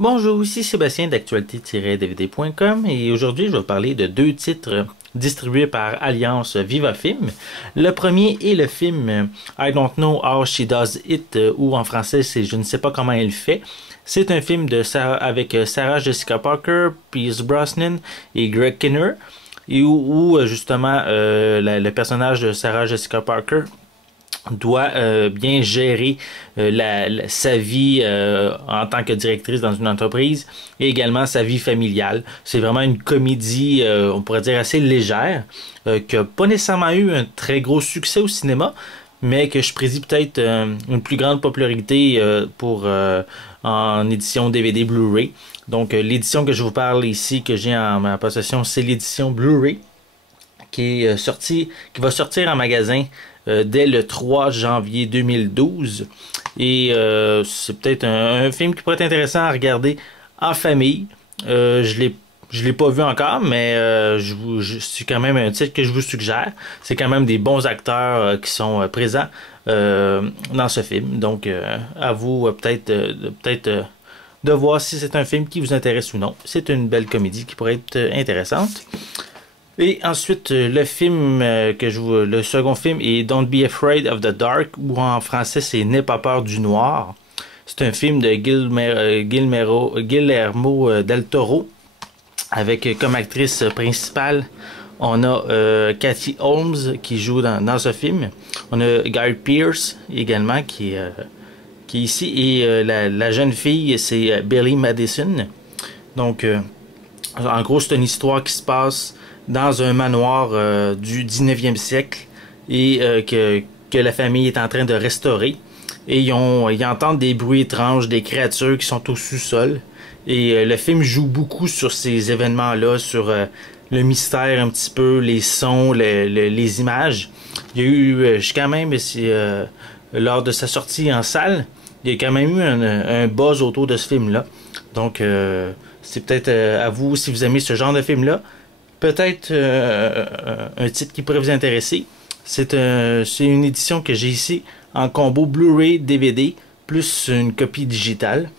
Bonjour, ici Sébastien d'actualité-dvd.com et aujourd'hui je vais parler de deux titres distribués par Alliance Viva Film. Le premier est le film I Don't Know How She Does It ou en français c'est Je ne sais pas comment elle fait. C'est un film avec Sarah Jessica Parker, Pierce Brosnan et Greg Kinnear et où justement le personnage de Sarah Jessica Parker doit bien gérer sa vie en tant que directrice dans une entreprise et également sa vie familiale. C'est vraiment une comédie, on pourrait dire assez légère, qui n'a pas nécessairement eu un très gros succès au cinéma, mais que je prédis peut-être une plus grande popularité en édition DVD Blu-ray. Donc l'édition que je vous parle ici, que j'ai en ma possession, c'est l'édition Blu-ray qui va sortir en magasin dès le 3 janvier 2012. Et c'est peut-être un film qui pourrait être intéressant à regarder en famille. Je l'ai pas vu encore, mais c'est quand même un titre que je vous suggère. C'est quand même des bons acteurs qui sont présents dans ce film. Donc, à vous peut-être de voir si c'est un film qui vous intéresse ou non. C'est une belle comédie qui pourrait être intéressante. Et ensuite, le second film est Don't Be Afraid of the Dark, ou en français c'est N'aie pas peur du noir. C'est un film de Guillermo del Toro, avec comme actrice principale, on a Katie Holmes qui joue dans ce film. On a Guy Pearce également qui est ici, et la jeune fille c'est Billy Madison. Donc, en gros, c'est une histoire qui se passe dans un manoir du 19e siècle et que la famille est en train de restaurer. Et ils entendent des bruits étranges, des créatures qui sont au sous-sol. Et le film joue beaucoup sur ces événements-là, sur le mystère un petit peu, les sons, les images. Il y a eu, quand même, lors de sa sortie en salle, il y a quand même eu un buzz autour de ce film-là. Donc, c'est peut-être à vous, si vous aimez ce genre de film-là, peut-être un titre qui pourrait vous intéresser. C'est une édition que j'ai ici en combo Blu-ray DVD plus une copie digitale.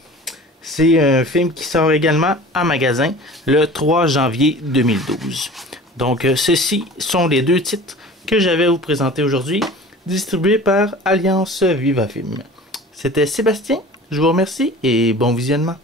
C'est un film qui sort également en magasin le 3 janvier 2012. Donc ceux-ci sont les deux titres que j'avais à vous présenter aujourd'hui, distribués par Alliance Viva Film. C'était Sébastien, je vous remercie et bon visionnement.